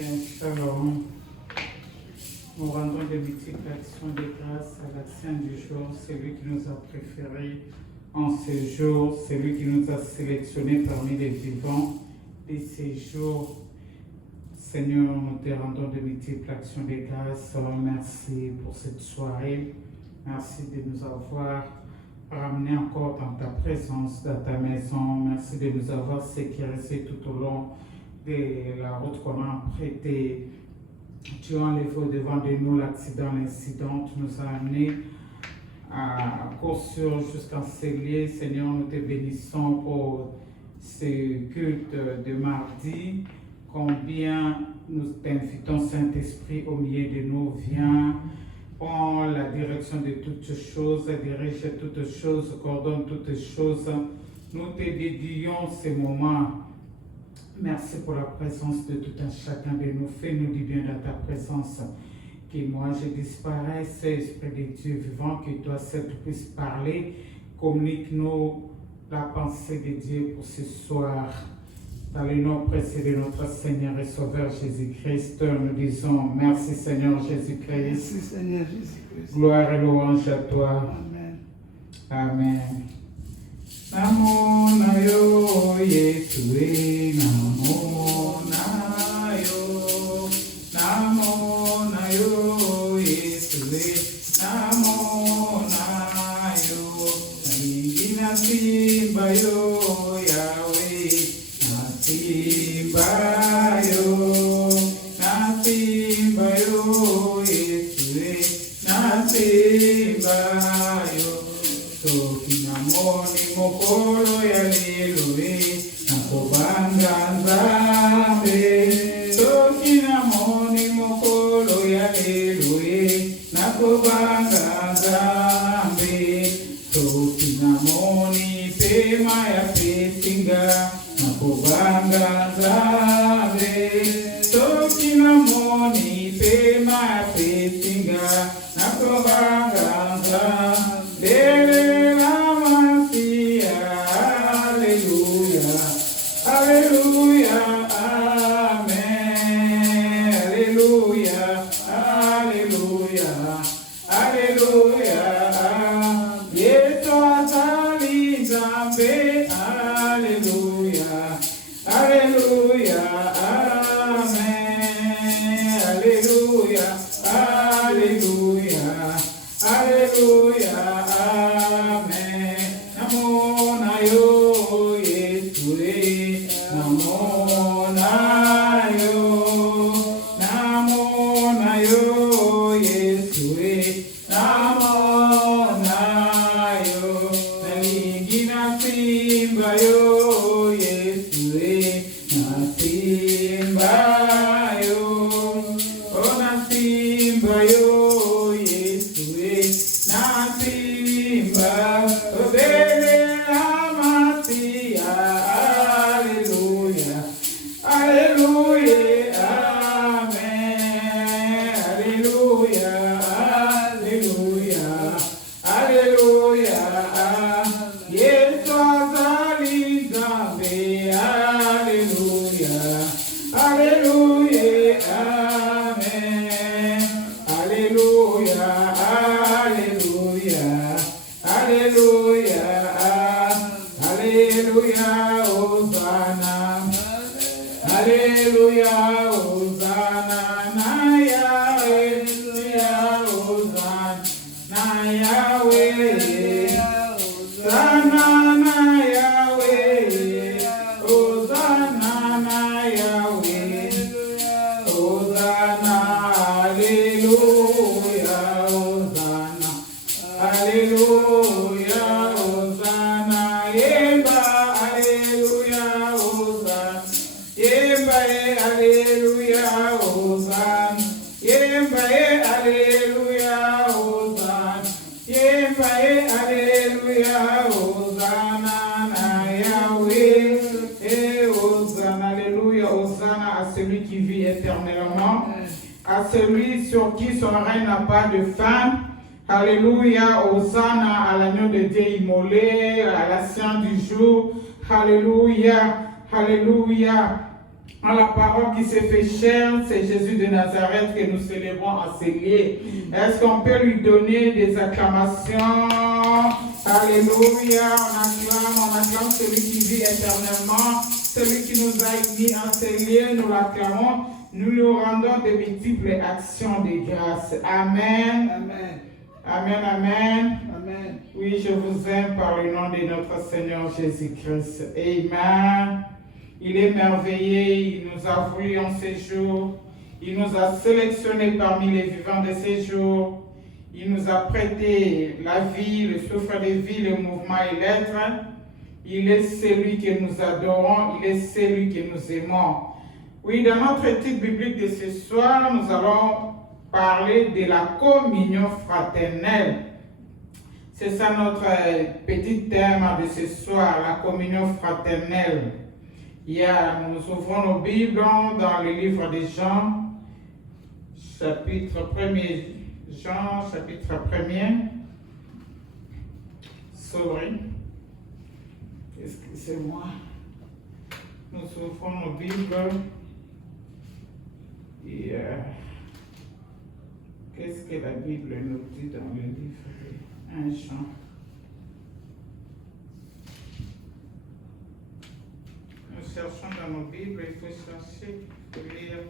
Bien, shalom. Nous rendons de multiples actions de grâce à l'action du jour, celui qui nous a préférés en ce jour, celui qui nous a sélectionnés parmi les vivants de ces jours. Seigneur, nous te rendons de multiples actions de grâce. Merci pour cette soirée. Merci de nous avoir ramenés encore dans ta présence, dans ta maison. Merci de nous avoir sécurisés tout au long de la route qu'on a empruntée. Tu as enlevé au-devant de nous l'accident, l'incident. Tu nous as amenés à course jusqu'en ces lieux. Seigneur, nous te bénissons pour ce culte de mardi. Combien nous t'invitons, Saint-Esprit, au milieu de nous. Viens, prends la direction de toutes choses, dirige toutes choses, coordonne toutes choses. Nous te dédions ces moments. Merci pour la présence de tout un chacun de nous. Fais-nous du bien dans ta présence. Que moi je disparaisse, Esprit de Dieu vivant, que toi seul puisses parler. Communique-nous la pensée de Dieu pour ce soir. Dans le nom précieux de notre Seigneur et Sauveur Jésus-Christ, nous disons merci Seigneur Jésus-Christ. Merci Seigneur Jésus-Christ. Gloire et louange à toi. Amen. Amen. Namo na yo Yesue, namo na yo Yesue, namo na yo, ningina simba yo Yahweh, na simba yo Yesue, na simba yo. Tokinamoni mokolo ya lelue nakobanga nzambe. Tokinamoni mokolo ya lelue nakobanga nzambe. Tokinamoni pema ya pesinga nakobanga nzambe. Tokinamoni pema ya pesinga nakobanga nzambe. À celui sur qui son règne n'a pas de fin. Alléluia, Hosanna à l'agneau de Dieu immolé, à la sainte du jour. Alléluia, alléluia. En la parole qui s'est fait chair, c'est Jésus de Nazareth que nous célébrons en ces lieux. Est-ce qu'on peut lui donner des acclamations? Alléluia, on acclame celui qui vit éternellement, celui qui nous a unis en ces lieux, nous l'acclamons, nous lui rendons de multiples actions de grâce. Amen. Amen. Amen, amen. Amen. Oui, je vous aime par le nom de notre Seigneur Jésus-Christ. Amen. Il est merveilleux, il nous a voulu en ces jours, il nous a sélectionnés parmi les vivants de ces jours, il nous a prêté la vie, le souffle de vie, le mouvement et l'être. Il est celui que nous adorons, il est celui que nous aimons. Oui, dans notre étude biblique de ce soir, nous allons parler de la communion fraternelle. C'est ça notre petit thème de ce soir, la communion fraternelle. Nous ouvrons nos Bibles dans le livre de Jean, chapitre 1er. Jean, chapitre 1er. Sorry. Excusez-moi. Nous ouvrons nos Bibles. Et qu'est-ce que la Bible nous dit dans le livre de 1 Jean? Nous cherchons dans nos Bibles, il faut chercher, il faut lire,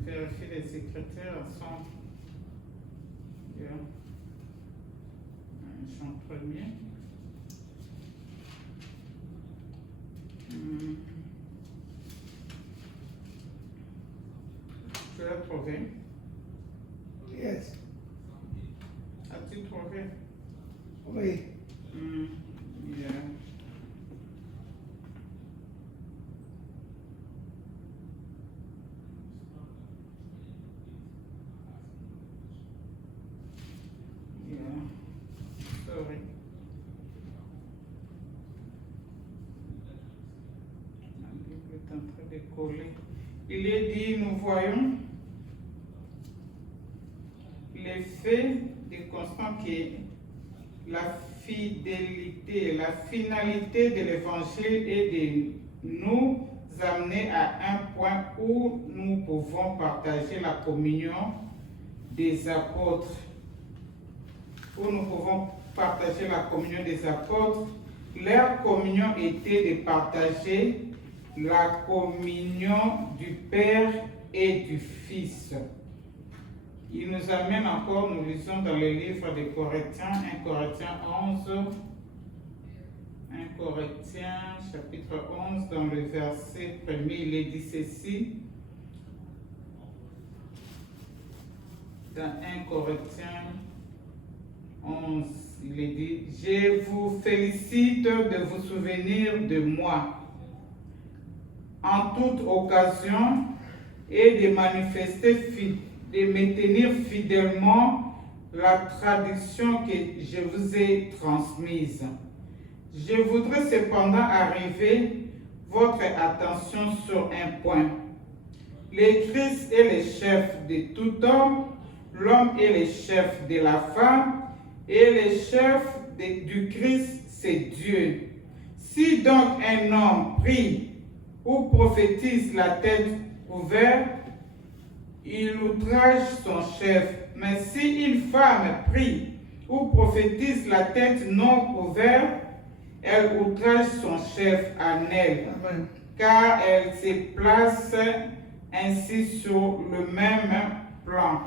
vérifier les Écritures ensemble. Jean 1er. Tu l'as trouvé? Yes. As-tu trouvé? Oui. Yeah. Sorry. La Bible est en train de coller. Il est dit, nous voyons l'effet de constant que la fidélité, la finalité de l'évangile est de nous amener à un point où nous pouvons partager la communion des apôtres. Où nous pouvons partager la communion des apôtres. Leur communion était de partager la communion du Père et du Fils. Il nous amène encore, nous lisons dans le livre de Corinthiens, 1 Corinthiens 11, 1 Corinthiens chapitre 11, dans le verset 1er, il est dit ceci. Dans 1 Corinthiens 11, il est dit, je vous félicite de vous souvenir de moi en toute occasion et de manifester, de maintenir fidèlement la tradition que je vous ai transmise. Je voudrais cependant arriver votre attention sur un point. Le Christ est le chef de tout homme, l'homme est le chef de la femme, et le chef du Christ, c'est Dieu. Si donc un homme prie ou prophétise la tête ouverte, il outrage son chef. Mais si une femme prie ou prophétise la tête non ouverte, elle outrage son chef en elle, car elle se place ainsi sur le même plan.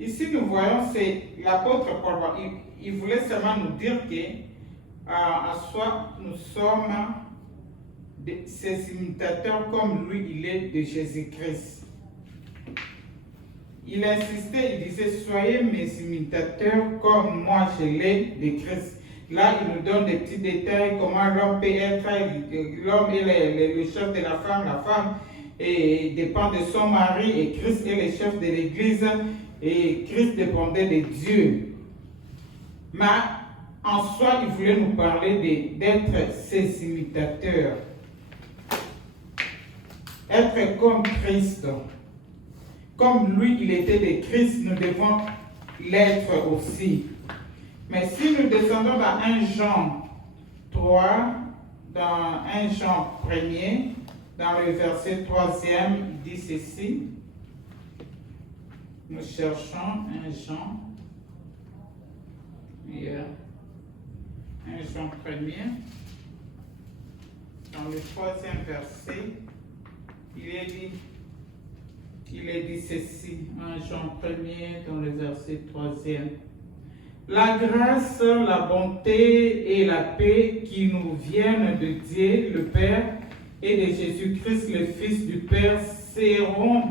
Ici, nous voyons, c'est l'apôtre Paul. Il voulait seulement nous dire que en soi, nous sommes ses imitateurs comme lui, il est de Jésus-Christ. Il insistait, il disait, soyez mes imitateurs comme moi je l'ai de Christ. Là, il nous donne des petits détails, comment l'homme peut être, l'homme est le chef de la femme et dépend de son mari, et Christ est le chef de l'Église, et Christ dépendait de Dieu. Mais en soi, il voulait nous parler d'être ses imitateurs. Être comme Christ. Comme lui, il était de Christ, nous devons l'être aussi. Mais si nous descendons dans 1 Jean 3, dans 1 Jean 1er, Dans le verset 3e, il dit ceci. Nous cherchons 1 Jean. Yeah. 1 Jean 1er. Dans le 3e verset, il est dit ceci. 1 Jean 1er, dans le verset 3e. La grâce, la bonté et la paix qui nous viennent de Dieu, le Père, et de Jésus-Christ, le Fils du Père, seront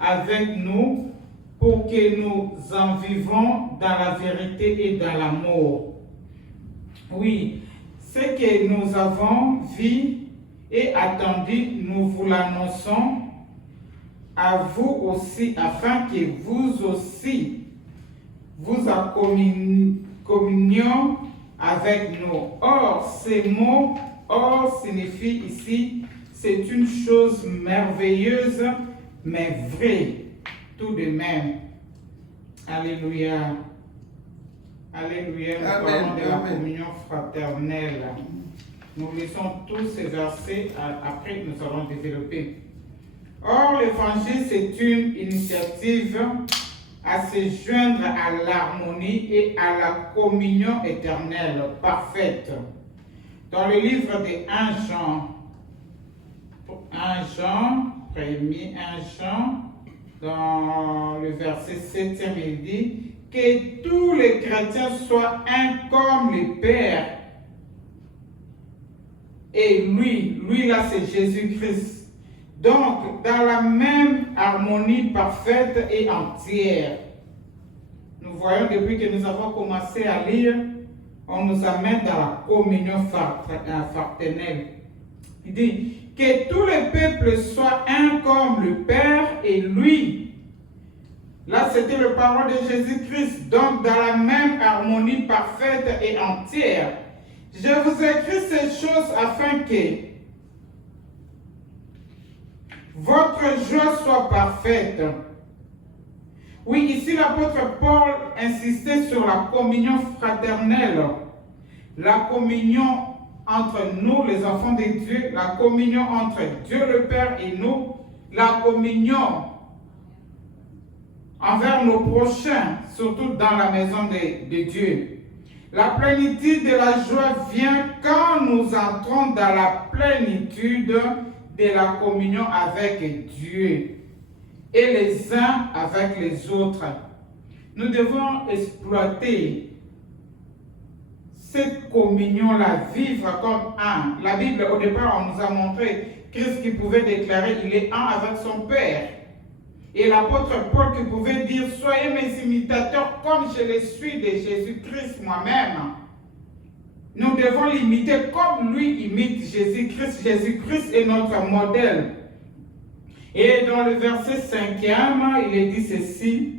avec nous pour que nous en vivons dans la vérité et dans l'amour. Oui, ce que nous avons vu et attendu, nous vous l'annonçons à vous aussi, afin que vous aussi vous en communion avec nous. Or, ces mots, or signifie ici, c'est une chose merveilleuse, mais vraie, tout de même. Alléluia. Alléluia. Nous parlons de la communion fraternelle. Nous lisons tous ces versets, après nous allons développer. Or, l'évangile, c'est une initiative à se joindre à l'harmonie et à la communion éternelle parfaite. Dans le livre de 1 Jean, dans le verset 7e, il dit que tous les chrétiens soient un comme le Père. Et lui là c'est Jésus-Christ. Donc, dans la même harmonie parfaite et entière. Nous voyons depuis que nous avons commencé à lire, on nous amène dans la communion fraternelle. Il dit que tous les peuples soient un comme le Père et lui. Là, c'était le parole de Jésus-Christ. Donc, dans la même harmonie parfaite et entière. Je vous écris ces choses afin que votre joie soit parfaite. Oui, ici l'apôtre Paul insistait sur la communion fraternelle, la communion entre nous, les enfants de Dieu, la communion entre Dieu le Père et nous, la communion envers nos prochains, surtout dans la maison de Dieu. La plénitude de la joie vient quand nous entrons dans la plénitude de la communion avec Dieu et les uns avec les autres. Nous devons exploiter cette communion-là, vivre comme un. La Bible, au départ, on nous a montré Christ qui pouvait déclarer il est un avec son Père. Et l'apôtre Paul qui pouvait dire soyez mes imitateurs comme je le suis de Jésus-Christ moi-même. Nous devons l'imiter comme lui imite Jésus-Christ. Jésus-Christ est notre modèle. Et dans le verset 5e, il est dit ceci.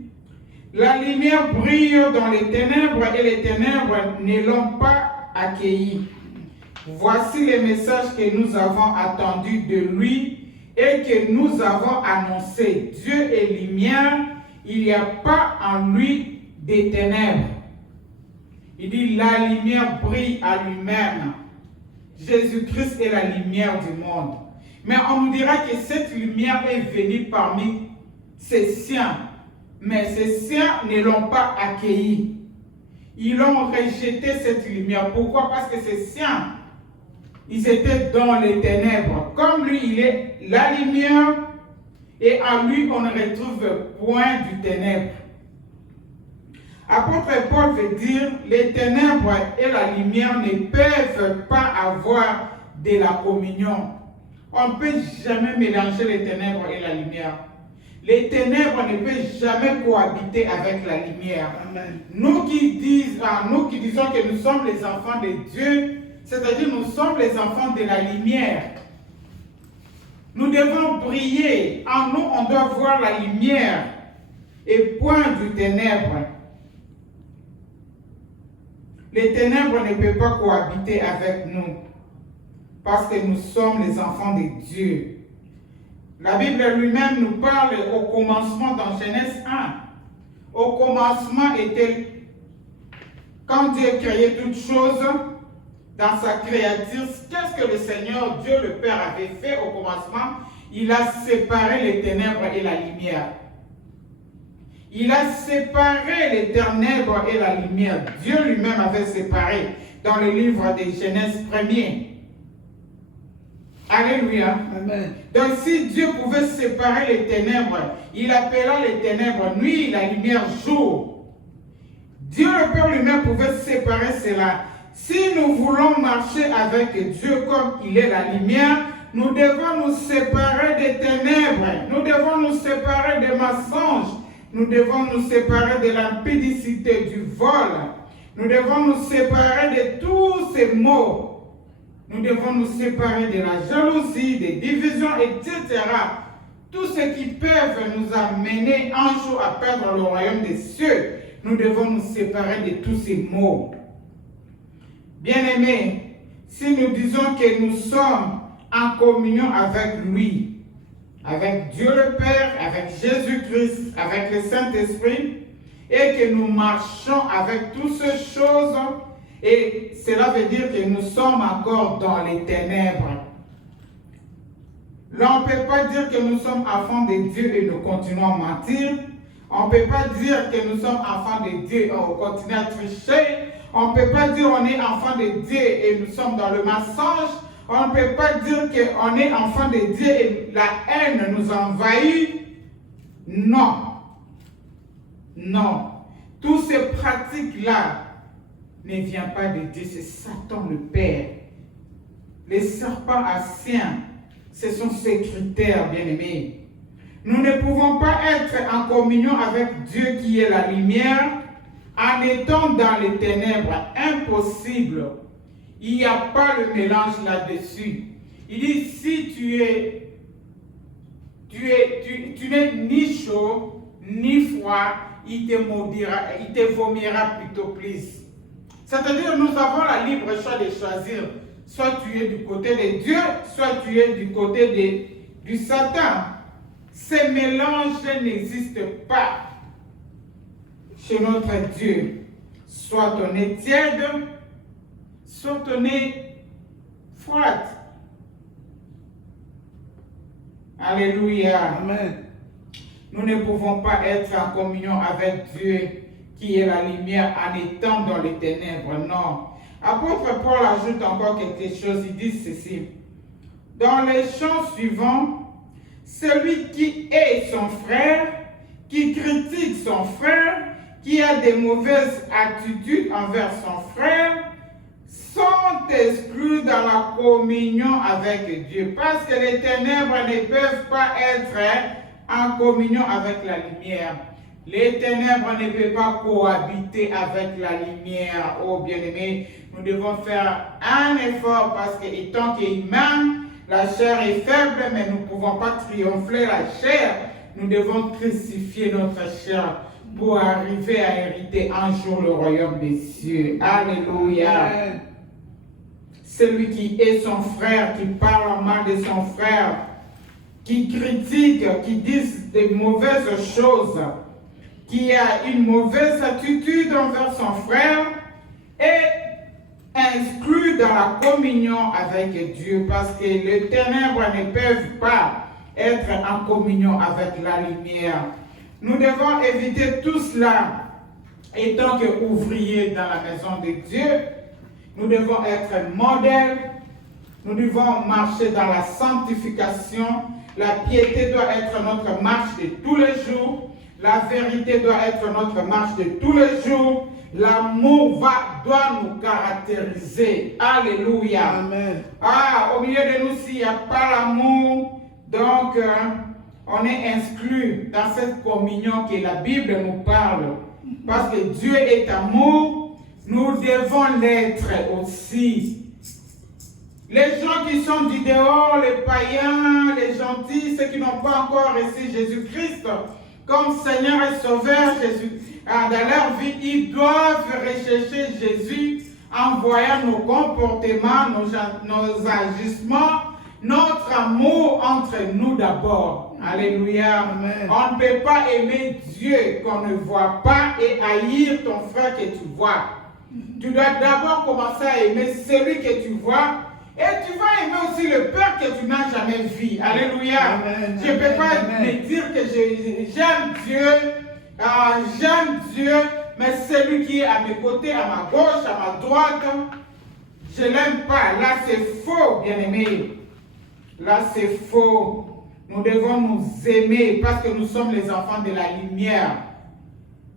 La lumière brille dans les ténèbres et les ténèbres ne l'ont pas accueilli. Voici les messages que nous avons attendus de lui et que nous avons annoncés. Dieu est lumière, il n'y a pas en lui des ténèbres. Il dit la lumière brille à lui-même. Jésus-Christ est la lumière du monde. Mais on nous dira que cette lumière est venue parmi ses siens. Mais ses siens ne l'ont pas accueilli. Ils ont rejeté cette lumière. Pourquoi? Parce que ses siens, ils étaient dans les ténèbres. Comme lui, il est la lumière et en lui, on ne retrouve point du ténèbre. Apôtre Paul veut dire, les ténèbres et la lumière ne peuvent pas avoir de la communion. On ne peut jamais mélanger les ténèbres et la lumière. Les ténèbres ne peuvent jamais cohabiter avec la lumière. Amen. Nous qui disons que nous sommes les enfants de Dieu, c'est-à-dire nous sommes les enfants de la lumière. Nous devons briller. En nous, on doit voir la lumière et point du ténèbre. Les ténèbres ne peuvent pas cohabiter avec nous parce que nous sommes les enfants de Dieu. La Bible lui-même nous parle au commencement dans Genèse 1. Au commencement était, quand Dieu créait toutes choses, dans sa créature, qu'est-ce que le Seigneur, Dieu le Père, avait fait au commencement? Il a séparé les ténèbres et la lumière. Il a séparé les ténèbres et la lumière. Dieu lui-même avait séparé dans le livre de Genèse 1er. Alléluia. Amen. Donc si Dieu pouvait séparer les ténèbres, il appela les ténèbres nuit, la lumière jour. Dieu le Père lui-même pouvait séparer cela. Si nous voulons marcher avec Dieu comme il est la lumière, nous devons nous séparer des ténèbres. Nous devons nous séparer des mensonges. Nous devons nous séparer de l'impudicité, du vol. Nous devons nous séparer de tous ces maux. Nous devons nous séparer de la jalousie, des divisions, etc. Tout ce qui peut nous amener un jour à perdre le royaume des cieux. Nous devons nous séparer de tous ces maux. Bien-aimés, si nous disons que nous sommes en communion avec lui, avec Dieu le Père, avec Jésus-Christ, avec le Saint-Esprit, et que nous marchons avec toutes ces choses, et cela veut dire que nous sommes encore dans les ténèbres. Là, on ne peut pas dire que nous sommes enfants de Dieu et nous continuons à mentir. On ne peut pas dire que nous sommes enfants de Dieu et on continue à tricher. On ne peut pas dire qu'on est enfant de Dieu et nous sommes dans le mensonge. On ne peut pas dire qu'on est enfant de Dieu et la haine nous envahit. Non. Non. Toutes ces pratiques-là ne viennent pas de Dieu. C'est Satan le Père. Les serpents anciens, ce sont ces critères, bien-aimés. Nous ne pouvons pas être en communion avec Dieu qui est la lumière en étant dans les ténèbres. Impossible. Il n'y a pas le mélange là-dessus. Il dit, si tu n'es ni chaud, ni froid, il te maudira, il te vomira plutôt plus. C'est-à-dire, nous avons la libre choix de choisir. Soit tu es du côté de Dieu, soit tu es du côté du Satan. Ces mélanges n'existent pas chez notre Dieu. Soit on est tiède, soit on est froide. Alléluia. Amen. Nous ne pouvons pas être en communion avec Dieu qui est la lumière en étant dans les ténèbres. Non. Apôtre Paul ajoute encore quelque chose. Il dit ceci. Dans les chants suivants, celui qui est son frère, qui critique son frère, qui a des mauvaises attitudes envers son frère, sont exclus dans la communion avec Dieu. Parce que les ténèbres ne peuvent pas être en communion avec la lumière. Les ténèbres ne peuvent pas cohabiter avec la lumière. Oh bien-aimés, nous devons faire un effort parce que, étant qu'humain, la chair est faible, mais nous ne pouvons pas triompher la chair. Nous devons crucifier notre chair pour arriver à hériter un jour le royaume des cieux. Alléluia. Amen. Celui qui est son frère, qui parle mal de son frère, qui critique, qui dit des mauvaises choses, qui a une mauvaise attitude envers son frère, est exclu dans la communion avec Dieu, parce que les ténèbres ne peuvent pas être en communion avec la lumière. Nous devons éviter tout cela. Étant qu'ouvriers dans la maison de Dieu, nous devons être modèles, nous devons marcher dans la sanctification. La piété doit être notre marche de tous les jours. La vérité doit être notre marche de tous les jours. L'amour doit nous caractériser. Alléluia. Amen. Au milieu de nous, s'il n'y a pas l'amour, donc on est exclu dans cette communion que la Bible nous parle. Parce que Dieu est amour, nous devons l'être aussi. Les gens qui sont du dehors, les païens, les gentils, ceux qui n'ont pas encore reçu Jésus-Christ comme Seigneur et Sauveur, dans leur vie, ils doivent rechercher Jésus en voyant nos comportements, nos agissements, notre amour entre nous d'abord. Alléluia. Amen. On ne peut pas aimer Dieu qu'on ne voit pas et haïr ton frère que tu vois. Tu dois d'abord commencer à aimer celui que tu vois. Et tu vas aimer aussi le Père que tu n'as jamais vu. Alléluia. Amen, Je ne peux pas amen. me dire que j'aime Dieu, mais celui qui est à mes côtés, à ma gauche, à ma droite, je ne l'aime pas. Là, c'est faux, bien-aimé. Là, c'est faux. Nous devons nous aimer parce que nous sommes les enfants de la lumière.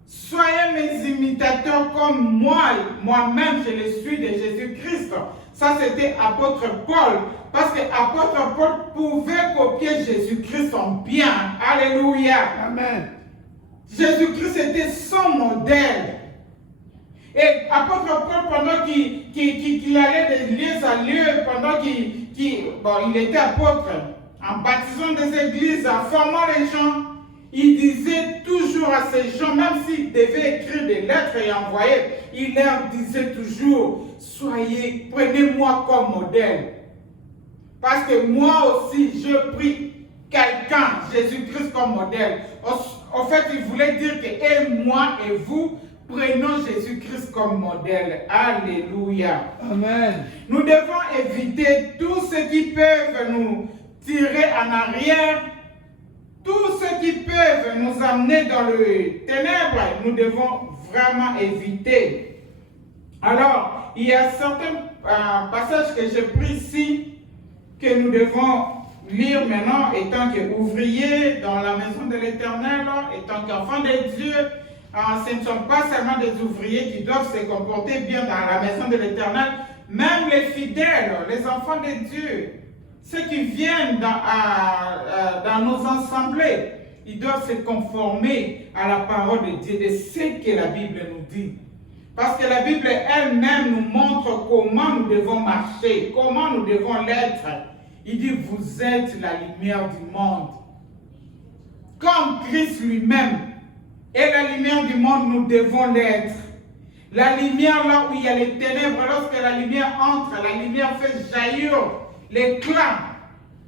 Soyez mes imitateurs comme moi-même, je le suis de Jésus-Christ. Ça, c'était apôtre Paul. Parce que apôtre Paul pouvait copier Jésus-Christ en bien. Alléluia. Amen. Jésus-Christ était son modèle. Et apôtre Paul, pendant qu'il allait de lieu à lieu, pendant qu'il était apôtre, en baptisant des églises, en formant les gens, il disait toujours à ces gens, même s'il devait écrire des lettres et envoyer, il leur disait toujours, prenez-moi comme modèle. Parce que moi aussi, je prie quelqu'un, Jésus-Christ comme modèle. En fait, il voulait dire que et moi et vous, prenons Jésus-Christ comme modèle. Alléluia. Amen. Nous devons éviter tout ce qui peut nous tirer en arrière, tout ce qui peut nous amener dans le ténèbre. Nous devons vraiment éviter. Alors, il y a certains passages que j'ai pris ici que nous devons lire maintenant, étant qu'ouvriers dans la maison de l'Éternel, étant qu'enfants de Dieu. Ce ne sont pas seulement des ouvriers qui doivent se comporter bien dans la maison de l'Éternel, même les fidèles, les enfants de Dieu, ceux qui viennent dans nos assemblées, ils doivent se conformer à la parole de Dieu, de ce que la Bible nous dit. Parce que la Bible elle-même nous montre comment nous devons marcher, comment nous devons l'être. Il dit, vous êtes la lumière du monde. Comme Christ lui-même est la lumière du monde, nous devons l'être. La lumière, là où il y a les ténèbres, lorsque la lumière entre, la lumière fait jaillir l'éclat,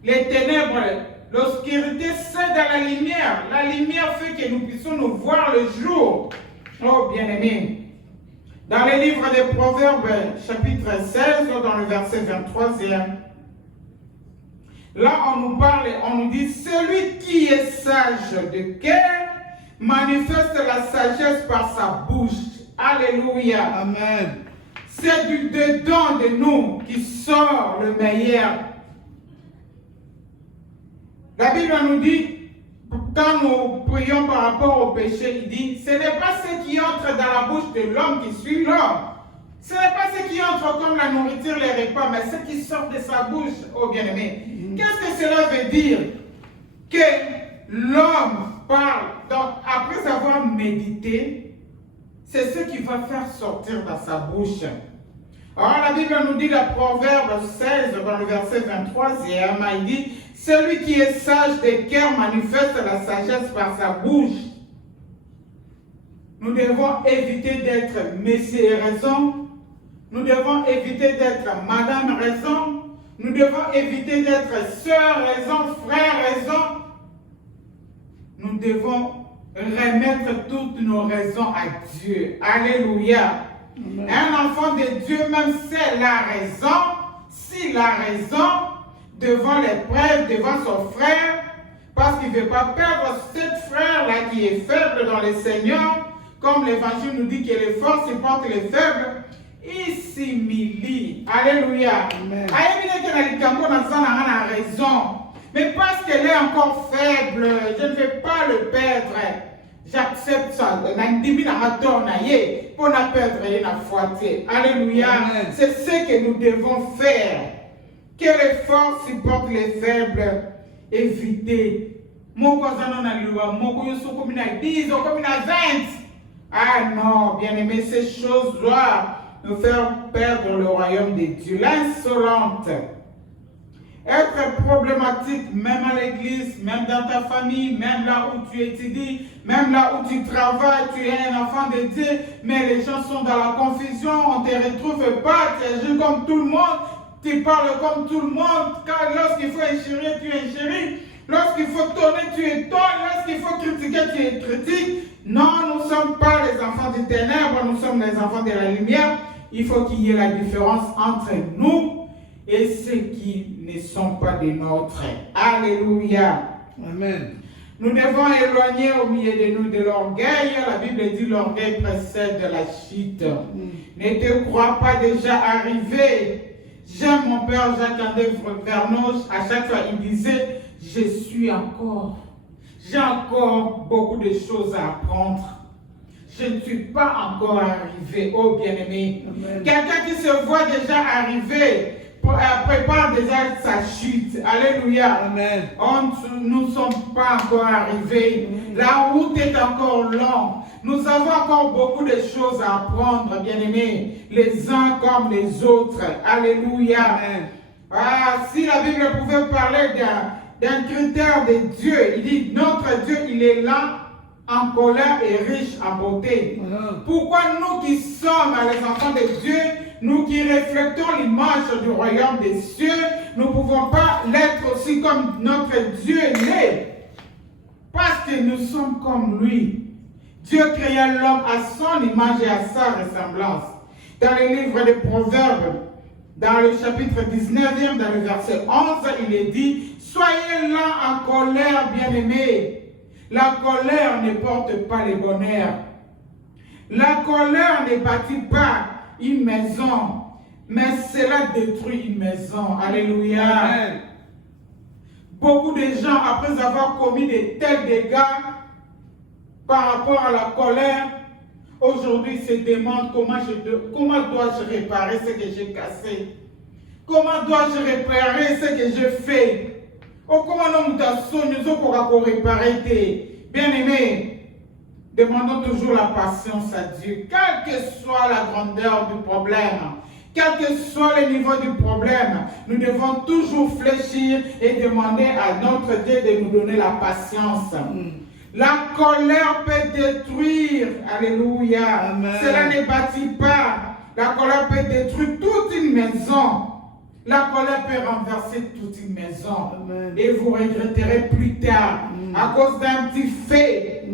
les ténèbres, l'obscurité cède à la lumière. La lumière fait que nous puissions nous voir le jour. Oh, bien-aimés. Dans le livre des Proverbes, chapitre 16, dans le verset 23e, là, on nous parle, on nous dit, celui qui est sage de cœur manifeste la sagesse par sa bouche. Alléluia. Amen. C'est du dedans de nous qui sort le meilleur. La Bible nous dit, quand nous prions par rapport au péché, il dit, ce n'est pas ce qui entre dans la bouche de l'homme qui suit l'homme. Ce n'est pas ce qui entre comme la nourriture, les repas, mais ce qui sort de sa bouche, oh bien-aimé. Qu'est-ce que cela veut dire? Que l'homme parle, donc après avoir médité, c'est ce qui va faire sortir dans sa bouche. Alors la Bible nous dit, la Proverbe 16, dans le verset 23e, il dit, celui qui est sage de cœur manifeste la sagesse par sa bouche. Nous devons éviter d'être Messie raison. Nous devons éviter d'être Madame raison. Nous devons éviter d'être sœur raison, frère raison. Nous devons remettre toutes nos raisons à Dieu. Alléluia. Amen. Un enfant de Dieu, même c'est la raison, s'il a raison, devant l'épreuve, devant son frère, parce qu'il ne veut pas perdre cet frère-là qui est faible dans le Seigneur, comme l'évangile nous dit que les forts supportent les faibles, il s'humilie. Alléluia. Amen. Raison. Mais parce qu'elle est encore faible, je ne vais pas le perdre. J'accepte ça. Alléluia. C'est ce que nous devons faire. Que les forts supportent les faibles. Éviter. Ah non, bien aimé, ces choses doivent nous faire perdre le royaume de Dieu. L'insolente. Être problématique, même à l'église, même dans ta famille, même là où tu étudies, même là où tu travailles, tu es un enfant de Dieu, mais les gens sont dans la confusion, on ne te retrouve pas, tu agis comme tout le monde, tu parles comme tout le monde, car lorsqu'il faut enchérir, tu enchéris, Lorsqu'il faut tourner, tu étonnes. Lorsqu'il faut critiquer, tu critiques. Non, nous ne sommes pas les enfants du ténèbre, nous sommes les enfants de la lumière. Il faut qu'il y ait la différence entre nous et ceux qui ne sont pas des nôtres. Alléluia. Amen. Nous devons éloigner au milieu de nous de l'orgueil. La Bible dit l'orgueil précède la chute. Ne te crois pas déjà arrivé. J'aime mon père Jacques-André Vernos. À chaque fois, il disait, j'ai encore beaucoup de choses à apprendre. Je ne suis pas encore arrivé, oh bien-aimé. Quelqu'un qui se voit déjà arrivé, prépare déjà sa chute. Alléluia. Amen. Nous ne sommes pas encore arrivés. La route est encore longue. Nous avons encore beaucoup de choses à apprendre, bien-aimés, les uns comme les autres. Alléluia. Amen. Ah, si la Bible pouvait parler d'un critère de Dieu, il dit notre Dieu, il est lent en colère et riche en beauté. Pourquoi nous qui sommes les enfants de Dieu, nous qui reflétons l'image du royaume des cieux, nous ne pouvons pas l'être aussi comme notre Dieu l'est? Parce que nous sommes comme lui. Dieu créa l'homme à son image et à sa ressemblance. Dans le livre des Proverbes, dans le chapitre 19e, dans le verset 11, il est dit, soyez lents en colère, bien-aimés. La colère ne porte pas le bonheur. La colère ne bâtit pas une maison, mais cela détruit une maison. Alléluia. Amen. Beaucoup de gens, après avoir commis de tels dégâts par rapport à la colère, aujourd'hui se demandent comment dois-je réparer ce que j'ai cassé? Comment dois-je réparer ce que j'ai fait? Oh, comment nous nous réparer? Bien-aimés, demandons toujours la patience à Dieu, quelle que soit la grandeur du problème, quel que soit le niveau du problème, nous devons toujours fléchir et demander à notre Dieu de nous donner la patience. La colère peut détruire, alléluia. Amen. Cela ne bâtit pas. La colère peut détruire toute une maison. La colère peut renverser toute une maison. Amen. Et vous regretterez plus tard à cause d'un petit fait.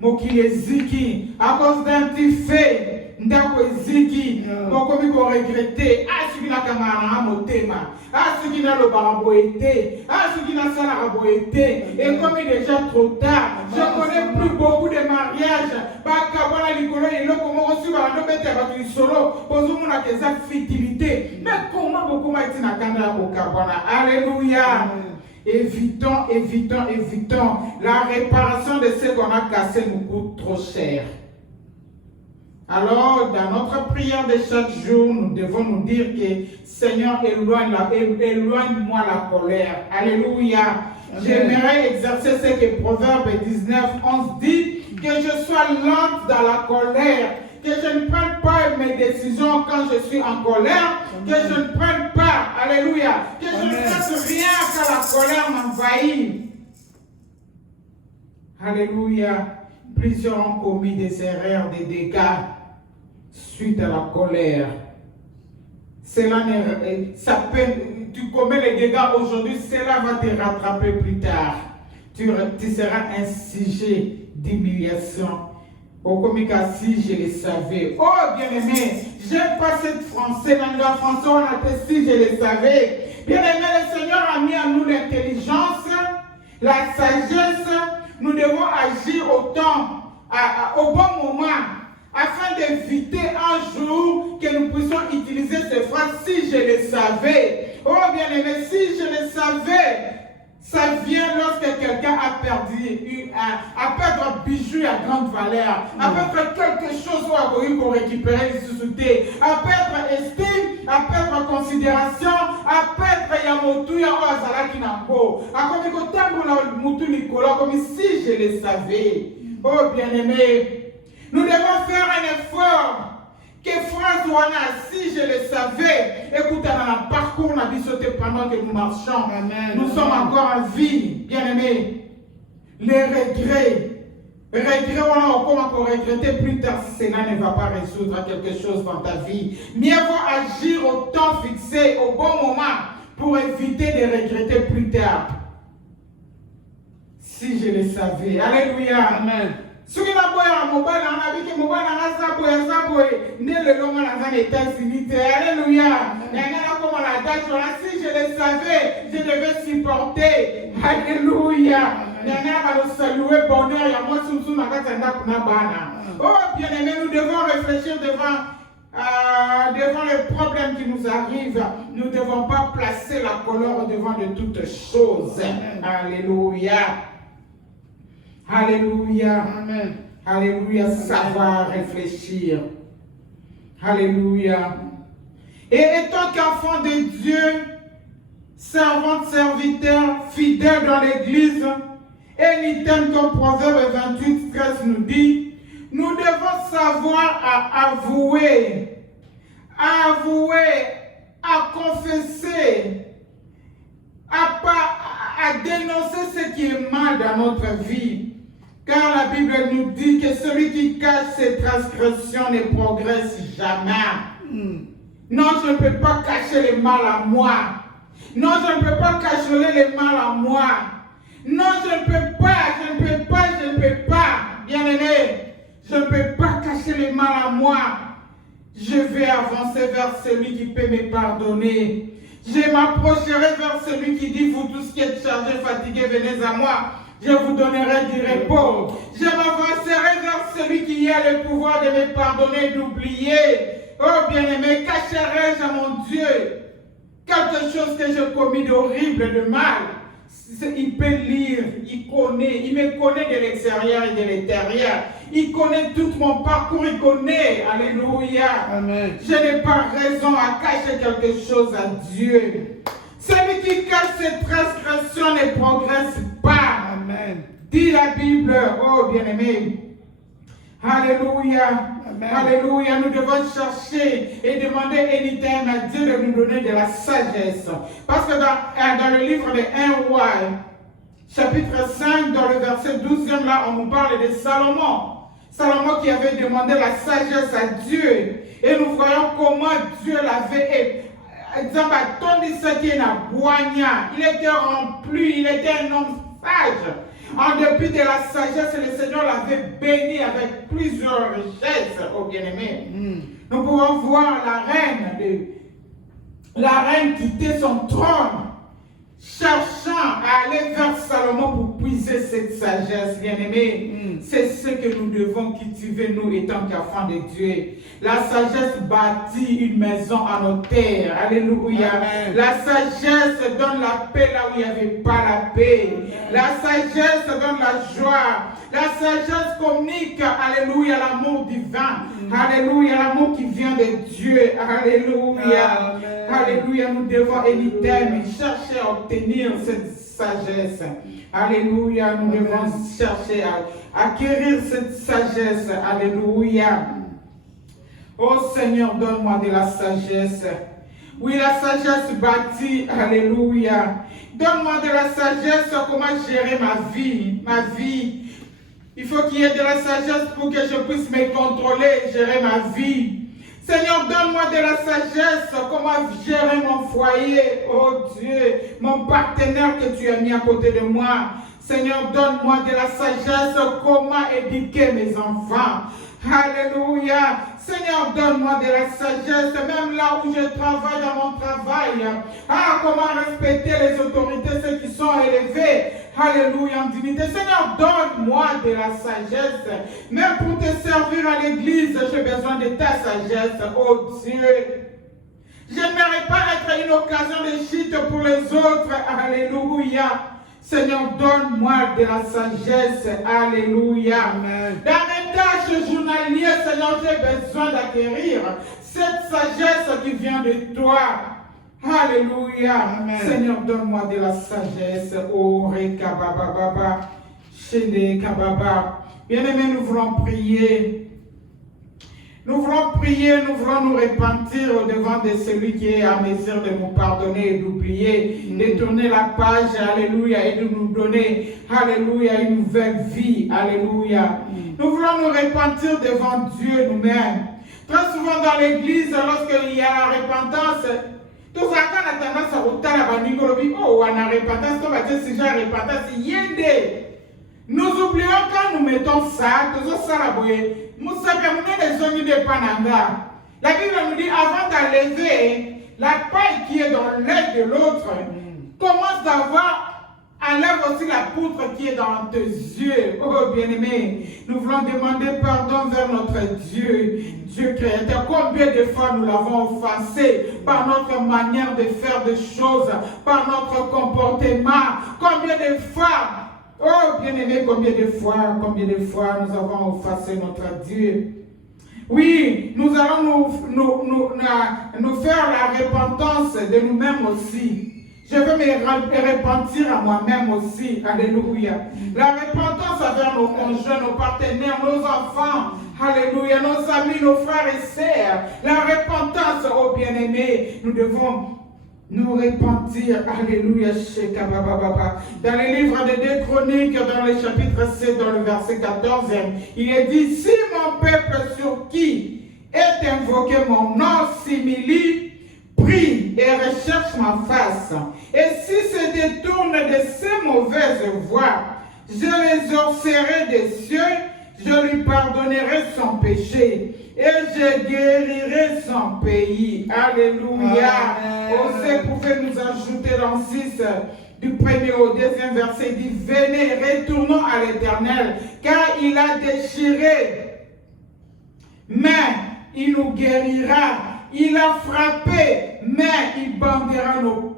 Mokileziki, à cause d'un petit fait. Ndako eziki, bokomi ko regretter. Ah, ce qui n'a kamara motema. Ah, ce qui n'a le baraboété. Ah, ce qui n'a ça la raboété. Et comme il est déjà trop tard, je connais plus beaucoup de mariages. Baka voilà likolo et l'autre comment reçu par un bête avec du solo. Posons mon akeza futilité. Mais comment beaucoup m'a été na kanda au kabana. Alléluia. Évitons. La réparation de ce qu'on a cassé nous coûte trop cher. Alors, dans notre prière de chaque jour, nous devons nous dire que Seigneur, éloigne-moi la colère. Alléluia. J'aimerais exercer ce que Proverbe 19, 11 dit, que je sois lente dans la colère, que je ne prenne pas mes décisions quand je suis en colère, que je ne prenne pas, alléluia, que je ne fasse rien quand la colère m'envahit. Alléluia. Plusieurs ont commis des erreurs, des dégâts suite à la colère. Tu commets les dégâts aujourd'hui, cela va te rattraper plus tard. Tu seras un sujet d'humiliation. Oh, comme si je le savais. Oh, bien-aimé, j'aime pas cette français. Dans la français, on a fait si je le savais. Bien-aimé, le Seigneur a mis en nous l'intelligence, la sagesse. Nous devons agir au bon moment, afin d'éviter un jour que nous puissions utiliser ces phrases si je le savais. Oh bien-aimé, si je le savais, ça vient lorsque quelqu'un a perdu, à perdre un bijou à grande valeur, à perdre quelque chose pour récupérer les sous-soutés, à perdre estime, à perdre considération, à perdre yamotu ya azala kinambo, à comme comme si je le savais. Oh bien-aimé, nous devons faire un effort. Que François, si je le savais, écoute, dans le parcours, on a sauté pendant que nous marchons. Amen. Nous sommes encore en vie, bien-aimés. Les regrets, on a encore regretter plus tard si cela ne va pas résoudre quelque chose dans ta vie. Mieux vaut agir au temps fixé, au bon moment, pour éviter de regretter plus tard. Si je le savais. Alléluia. Amen. Soki na boya mobile na biki mobile na zaboye ne le longa na États-Unis. Alléluia. Si je le savais, je devais supporter. Alléluia. Oh bien-aimé, nous devons réfléchir devant les problèmes qui nous arrivent. Nous ne devons pas placer la colère devant de toutes choses. Alléluia. Alléluia. Amen. Alléluia. Savoir réfléchir. Alléluia. Et étant qu'enfant de Dieu, servant, serviteur, fidèle dans l'église, et l'item comme Proverbe 28, 13 nous dit, nous devons savoir à avouer, à confesser, à dénoncer ce qui est mal dans notre vie. Car la Bible nous dit que celui qui cache ses transgressions ne progresse jamais. Non, je ne peux pas cacher le mal à moi. Non, je ne peux pas cacher le mal à moi. Non, je ne peux pas. Bien-aimé, je ne peux pas cacher le mal à moi. Je vais avancer vers celui qui peut me pardonner. Je m'approcherai vers celui qui dit, vous tous qui êtes chargés, fatigués, venez à moi. Je vous donnerai du repos. Je m'avancerai vers celui qui a le pouvoir de me pardonner et d'oublier. Oh bien-aimé, cacherai-je à mon Dieu quelque chose que j'ai commis d'horrible, de mal? Il peut lire, il me connaît de l'extérieur et de l'intérieur. Il connaît tout mon parcours, il connaît. Alléluia. Amen. Je n'ai pas raison à cacher quelque chose à Dieu. Celui qui cache ses transgressions ne progresse pas. Amen. Dit la Bible, oh bien-aimé. Alléluia. Amen. Alléluia. Nous devons chercher et demander anytime à Dieu de nous donner de la sagesse. Parce que dans le livre de 1 Roi, chapitre 5, dans le verset 12e, là, on nous parle de Salomon. Salomon qui avait demandé la sagesse à Dieu. Et nous voyons comment Dieu l'avait il était rempli, il était un homme sage. En dépit de la sagesse, le Seigneur l'avait béni avec plusieurs richesses, oh bien-aimé. Nous pouvons voir la reine quitter son trône, cherchant à aller vers Salomon pour puiser cette sagesse, bien-aimé. C'est ce que nous devons cultiver, nous, étant qu'enfants de Dieu. La sagesse bâtit une maison à nos terres. Alléluia. Amen. La sagesse donne la paix là où il n'y avait pas la paix. Amen. La sagesse donne la joie. La sagesse communique, alléluia, l'amour divin. Alléluia, l'amour qui vient de Dieu. Alléluia. Amen. Alléluia, nous devons anytime chercher à obtenir cette sagesse. Alléluia, nous devons chercher à acquérir cette sagesse. Alléluia. Oh Seigneur, donne-moi de la sagesse. Oui, la sagesse bâtit. Alléluia. Donne-moi de la sagesse comment gérer ma vie. Il faut qu'il y ait de la sagesse pour que je puisse me contrôler, gérer ma vie. Seigneur, donne-moi de la sagesse, comment gérer mon foyer, oh Dieu, mon partenaire que tu as mis à côté de moi. Seigneur, donne-moi de la sagesse, comment éduquer mes enfants. Alléluia. Seigneur, donne-moi de la sagesse, même là où je travaille dans mon travail. Comment respecter les autorités, ceux qui sont élevés. Alléluia, en dignité. Seigneur, donne-moi de la sagesse. Même pour te servir à l'église, j'ai besoin de ta sagesse, oh Dieu. Je n'aimerais pas être une occasion de chute pour les autres. Alléluia. Seigneur, donne-moi de la sagesse. Alléluia. Amen. Dans mes tâches journalières, Seigneur, j'ai besoin d'acquérir cette sagesse qui vient de toi. Alléluia. Amen. Seigneur, donne-moi de la sagesse. Oh, Rekababa, Shede Kababa. Bien-aimés, nous voulons prier. Nous voulons prier, nous voulons nous repentir au devant de celui qui est à mesure de nous pardonner et d'oublier, de tourner la page, alléluia, et de nous donner, alléluia, une nouvelle vie, alléluia. Nous voulons nous repentir devant Dieu nous-mêmes. Très souvent dans l'église, lorsqu'il y a la repentance, tout ça, quand on a tendance à ôter la bandingolobi, oh, on a repentance, on va dire si j'ai repentance, yende. Nous oublions quand nous mettons ça, que ça la boye. Nous savons les zones de Pananga. La Bible nous dit avant d'enlever la paille qui est dans l'œil de l'autre, commence d'avoir, enlève aussi la poutre qui est dans tes yeux. Oh bien-aimé, nous voulons demander pardon vers notre Dieu, Dieu créateur. Combien de fois nous l'avons offensé par notre manière de faire des choses, par notre comportement. Combien de fois, oh bien-aimé, combien de fois nous avons offensé notre Dieu. Oui, nous allons nous faire la repentance de nous-mêmes aussi. Je veux me repentir à moi-même aussi. Alléluia. La repentance envers nos conjoints, nos partenaires, nos enfants. Alléluia. Nos amis, nos frères et sœurs. La repentance, oh bien-aimés, nous devons nous repentir. Alléluia. Dans le livre des 2 Chroniques, dans le chapitre 7, dans le verset 14, il est dit, si mon peuple sur qui est invoqué mon nom s'humilie, prie et recherche ma face, et si se détourne de ces mauvaises voies, je les exaucerai des cieux, je lui pardonnerai son péché et je guérirai son pays. Alléluia. Osez pouvez nous ajouter dans 6 du 1er au 2e verset, il dit, venez, retournons à l'Éternel, car il a déchiré, mais il nous guérira. Il a frappé, mais il bandera nos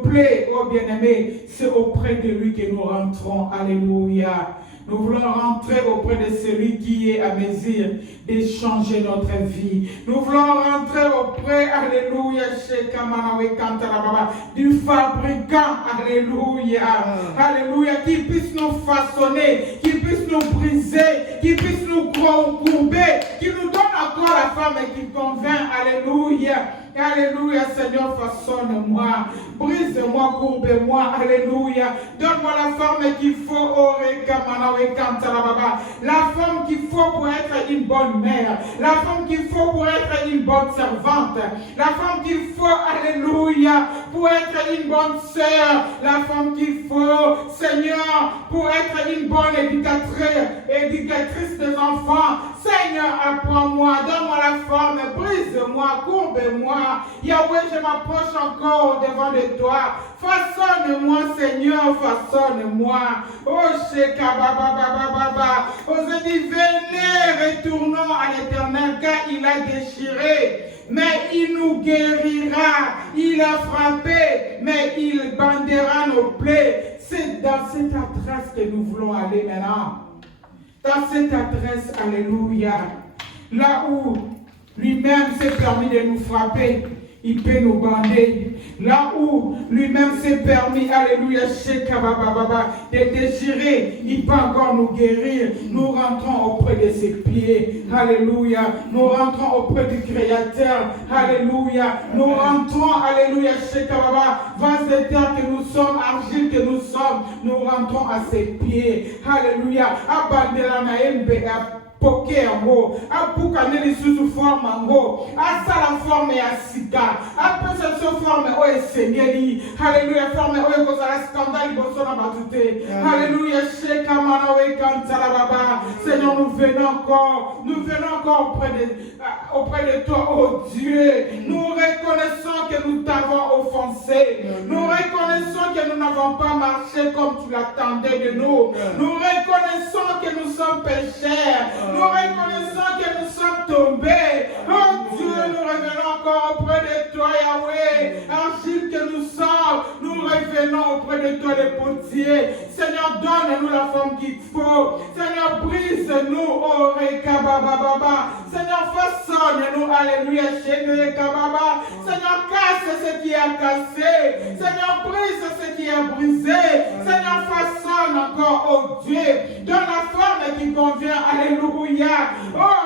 plaies, oh bien-aimés. C'est auprès de lui que nous rentrons. Alléluia. Nous voulons rentrer auprès de celui qui est à mesure de changer notre vie. Nous voulons rentrer auprès, alléluia, du fabricant, alléluia, alléluia, qui puisse nous façonner, qui puisse nous briser, qui puisse nous courber, qui nous donne encore la femme qui convainc, alléluia. Alléluia, Seigneur, façonne-moi, brise-moi, courbe-moi, alléluia. Donne-moi la forme qu'il faut, la forme qu'il faut pour être une bonne mère, la forme qu'il faut pour être une bonne servante, la forme qu'il faut, alléluia, pour être une bonne sœur, la forme qu'il faut, Seigneur, pour être une bonne éducatrice des enfants. Seigneur, apprends-moi, donne-moi la forme, brise-moi, courbe-moi. Yahweh, je m'approche encore devant de toi. Façonne-moi, Seigneur, façonne-moi. Oh, Shekabababababa. Osez dire, venez, retournons à l'Éternel, car il a déchiré, mais il nous guérira. Il a frappé, mais il bandera nos plaies. C'est dans cette adresse que nous voulons aller maintenant. Dans cette adresse, alléluia, là où lui-même s'est permis de nous frapper, il peut nous bander. Là où lui-même s'est permis, alléluia, de déchirer, il peut encore nous guérir. Nous rentrons auprès de ses pieds, alléluia. Nous rentrons auprès du Créateur, alléluia. Nous rentrons, alléluia, vase de terre que nous sommes, argile que nous sommes. Nous rentrons à ses pieds, alléluia. Abandela naembe Pokéango, a Poukaneli sous forme ango, a la forme et a sika, a peut se forme o esengeli, alléluia, forme o ekozala scandale bosona batute, alléluia, sheka manawe kantala baba. Seigneur, nous venons encore auprès de toi, oh Dieu. Nous reconnaissons que nous t'avons offensé, nous reconnaissons que nous n'avons pas marché comme tu l'attendais de nous, nous reconnaissons que nous sommes pécheurs. Nous reconnaissons que nous sommes tombés. Oh Dieu, nous revenons encore auprès de toi, Yahweh. Argile que nous sommes, nous revenons auprès de toi, les potiers. Seigneur, donne-nous la forme qu'il faut. Seigneur, brise-nous, oh Rekabababa. Seigneur, façonne-nous, alléluia, Shekababa. Seigneur, casse ce qui est cassé. Seigneur, brise ce qui est brisé. Seigneur, façonne encore, oh Dieu. Donne la forme qui convient, alléluia. Oh,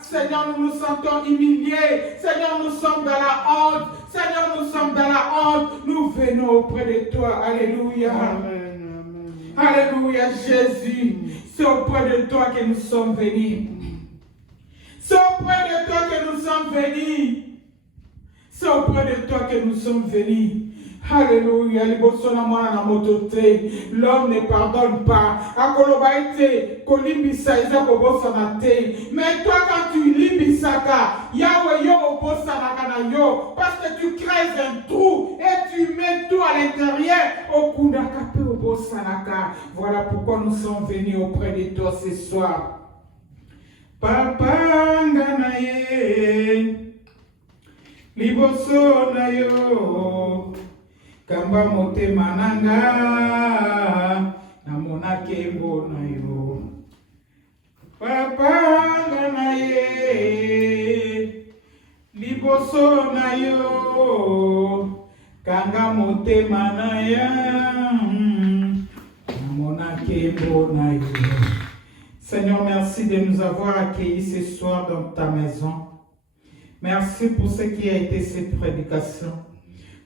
Seigneur, nous nous sentons humiliés. Seigneur, nous sommes dans la honte. Seigneur, nous sommes dans la honte. Nous venons auprès de toi. Alléluia. Amen. Alléluia, Jésus. C'est auprès de toi que nous sommes venus. C'est auprès de toi que nous sommes venus. C'est auprès de toi que nous sommes venus. Alléluia, libosona mwana na motote. L'homme ne pardonne pas. Akoloba ete kolimbisa eza kobosana te. Mais toi quand tu limbisaka, Yahweh yo obosanaka na yo parce que tu crées un trou et tu mets tout à l'intérieur. Okundaka pe obosanaka. Voilà pourquoi nous sommes venus auprès de toi ce soir. Papa nganaye liboso na yo kamba motema nanga namonake mbona yo papa nganaye liboso na yo kanga motema na ya namonake mbona yo. Seigneur, merci de nous avoir accueillis ce soir dans ta maison. Merci pour ce qui a été cette prédication.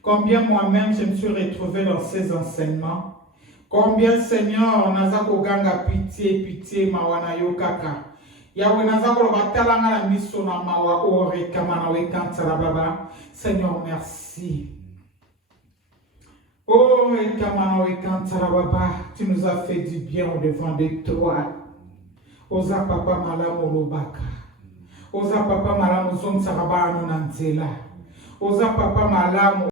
Combien moi-même je me suis retrouvé dans ces enseignements. Combien, Seigneur, nazako ganga pitié, mawana yo kaka. Yahweh nazako lobatalanga la miso na mawa ore kamana wekantara baba. Seigneur, merci. Oh, kamana wekantara baba, tu nous as fait du bien au devant de toi. Oza papa malamu lobaka. Oza papa malamu zon sarabano nanzela. Oza papa malamu